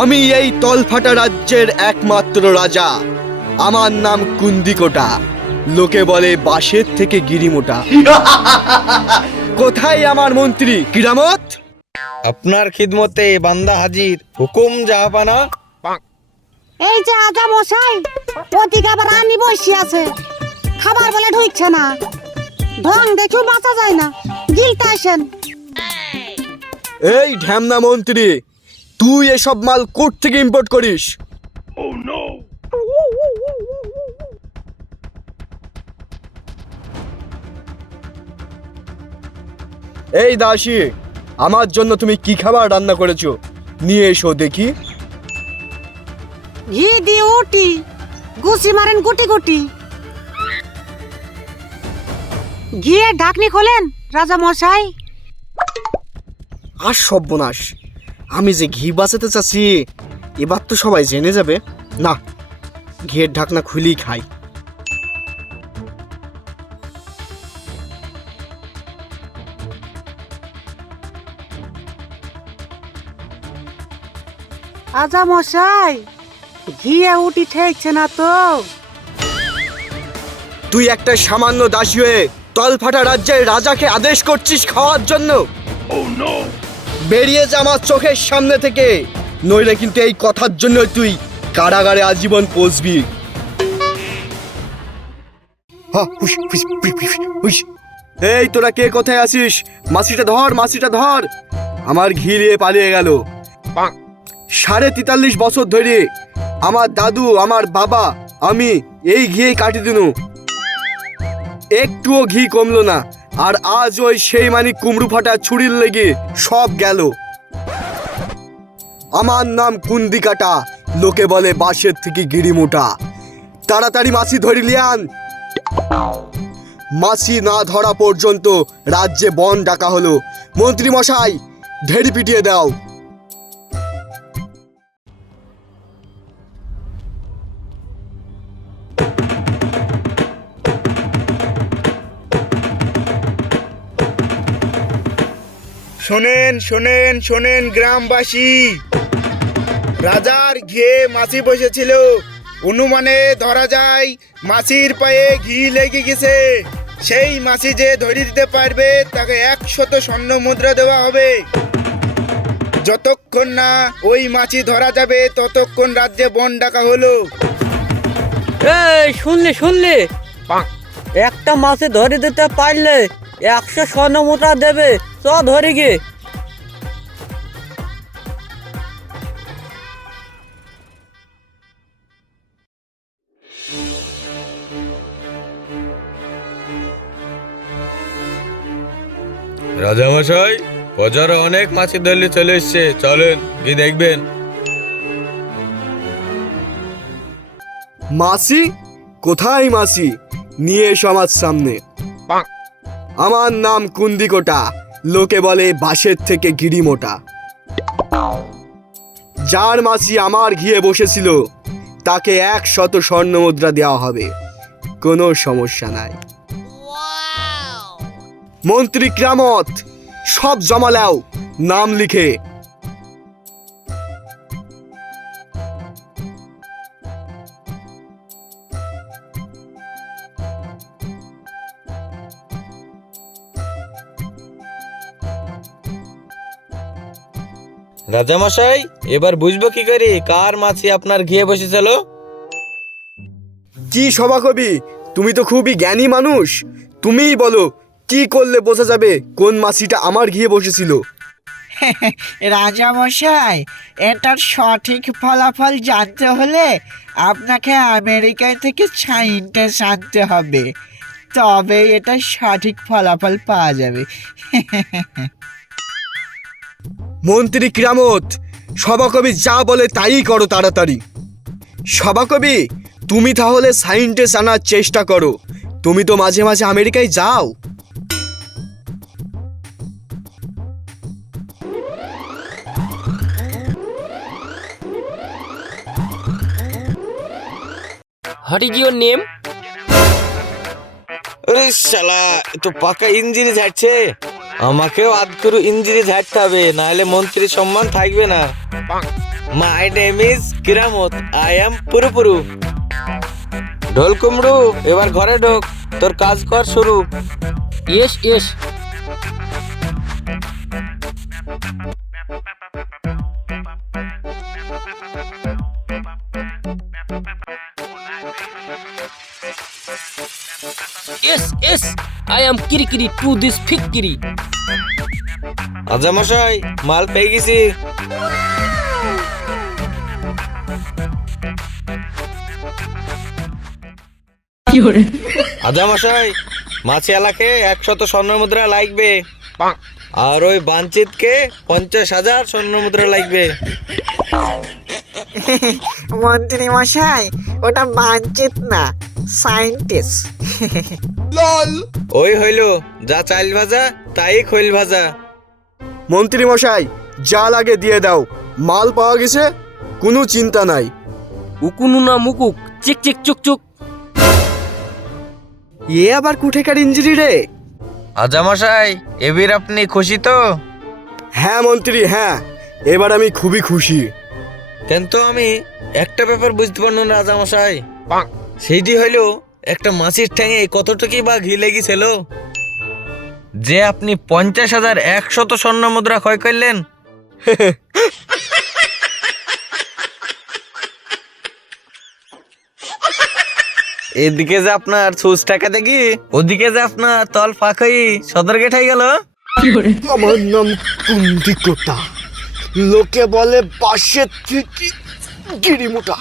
আমি এই তলফাটা রাজ্যের একমাত্র রাজা। আমার নাম কুন্দিকোটা, লোকে বলে বাঁশের থেকে গিরিমোটা। কোথায় আমার মন্ত্রী কিরামত? আপনার খিদমতে বান্দা হাজির, হুকুম জাহাপানা। এই যে আজা মশাই, ওদিকে আবার রানী বসে আছে, খাবার বলে ঢুকছে না, ঢং দেখেও বাঁচা যায় না, গিলতে আসেন। এই ঢ্যামনা মন্ত্রী, তুই এসব মাল কোথা থেকে ইম্পোর্ট করিস? এই দাসী, আমার জন্য তুমি কি খাবার রান্না করেছো? নিয়ে এসো দেখি। ঘি দিয়ে উটি, গুছি মারেন গুটি গুটি। গিয়ে ঢাকনি খোলেন রাজা মশাই। আর সর্বনাশ, আমি যে ঘি বাঁচাতে চাচ্ছি এবার তো সবাই জেনে যাবে। না, ঘিয়ের ঢাকনা খুলেই খাই। আজা মশাই, ঘিয়ে উটি ঠেকছে না তো। তুই একটা সামান্য দাসী হয়ে তলফাটা রাজ্যের রাজাকে আদেশ করছিস খাওয়ার জন্য? বেরিয়ে যা আমার চোখের সামনে থেকে, নইলে কিন্তু এই কথার জন্য তুই কারাগারে আজীবন পচবি। এই তোরা কে কোথায় আছিস? মাছিটা ধর, মাছিটা ধর। আমার ঘি নিয়ে পালিয়ে গেল। 43.5 বছর ধরে আমার দাদু, আমার বাবা, আমি এই ঘিয়ে কাটি দিনু, একটুও ঘি কমলো না। আর আজ ওই সেই মানি কুমড়ু ফাটা ছুরির লেগে সব গেল। আমার নাম কুন্দিকাটা, লোকে বলে বাঁশের থেকে গিরিমোটা। তাড়াতাড়ি মাছি ধরি লিয়ান। মাছি না ধরা পর্যন্ত রাজ্যে বন ডাকা হলো। মন্ত্রী মশাই, ঢেড়ি পিটিয়ে দাও। শোনেন শোনেন শোনেন গ্রামবাসী, রাজার ঘিয়ে মাছি বসেছিল। অনুমানে ধরা যায় মাছির পায়ে ঘি লেগে গেছে। সেই মাছি যে ধরে দিতে পারবে তাকে 100 স্বর্ণ মুদ্রা দেওয়া হবে। যতক্ষণ না ওই মাছি ধরা যাবে ততক্ষণ রাজ্যে বন ডাকা হলো। এই শুনলি, একটা মাছে ধরে দিতে পারলে 100 স্বর্ণ মুদ্রা দেবে। চ ধরে গিয়ে। রাজামশাই, বাজারে অনেক মাছি ধরলে চলে এসছে, চলেন গিয়ে দেখবেন। মাছি? কোথায় মাছি? নিয়ে এসো আমার সামনে। আমার নাম কুন্দিকোটা, লোকে বলে বাঁশের থেকে গিরিমোটা। যার মাছি আমার ঘিয়ে বসেছিল তাকে 100 স্বর্ণ মুদ্রা দেওয়া হবে, কোনো সমস্যা নাই। মন্ত্রী কিরামত, সব জমা লাও, নাম লিখে। রাজামশাই, এবার বুঝবো কি করে কার মাছি আপনার ঘিয়ে বসেছিল? কি সভাকবি, তুমি তো খুবই জ্ঞানী মানুষ। তুমিই বলো, কি করলে বোঝা যাবে কোন মাছিটা আমার ঘিয়ে বসেছিল? রাজামশাই, এটার সঠিক ফলাফল জানতে হলে আপনাকে আমেরিকায় থেকে সাইন্টিস্ট আনতে হবে, তবে এটা সঠিক ফলাফল পাওয়া যাবে। মন্ত্রী কিরামত, সভাকবি যা বলে তাই করো তাড়াতাড়ি। সভাকবি, তুমি তাহলে সাইন্টিস্ট আনার চেষ্টা করো। তুমি তো মাঝে মাঝে আমেরিকায় যাও। What is your name? ওই শালা তো পাকা ইঞ্জিনি ঝাড়ছে, আমাকেও আদ করে ইঞ্জিনি ঝাড়তে হবে, নাহলে মন্ত্রীর সম্মান থাকবে না। My name is Kiramat, I am পুরুপুরু। ঢোল কুমড়ু, এবার ঘরে ঢোক, তোর কাজ কর শুরু। Yes yes. Yes, yes, I am Kirikiri to this Fikiri. আজামশাই, মাল পেয়ে গেছি। আজামশাই, মাছি এলাকে 100 স্বর্ণ মুদ্রা লাগবে, আর ওই বাঞ্চিতকে 50,000 স্বর্ণ মুদ্রা লাগবে। মন্ত্রী মশাই, ওটা বাঞ্চিত না, সায়েন্টিস্ট। ওই হইল, যা চাল ভাজা তাই খৈল ভাজা। মন্ত্রী মশাই, যা লাগে দিয়ে দাও, মাল পাওয়া গেছে, কোনো চিন্তা নাই। Ukununa mukuk, chik chik chuk chuk. এ আবার কুঠেকার ইঞ্জিরি রে? আজামশাই, এবার আপনি খুশি তো? হ্যাঁ মন্ত্রী, হ্যাঁ, এবার আমি খুবই খুশি। কিন্তু আমি একটা ব্যাপার বুঝতে পারলাম না রাজামশাই, সেইটি হইল একটা মাছির ঠ্যাঙে কতটুকু বা ঘি লেগেছিল যে আপনি 50,100 স্বর্ণ মুদ্রা ক্ষয় করলেন। এদিকে যে আপনার সুচ টাকা দেখি, ওদিকে যে আপনার তল ফাঁক হয়ে সদর গেট হয়ে গেল। আমার নাম কুন্দিকোটা, লোকে বলে বাঁশের থেকে গিরিমোটা।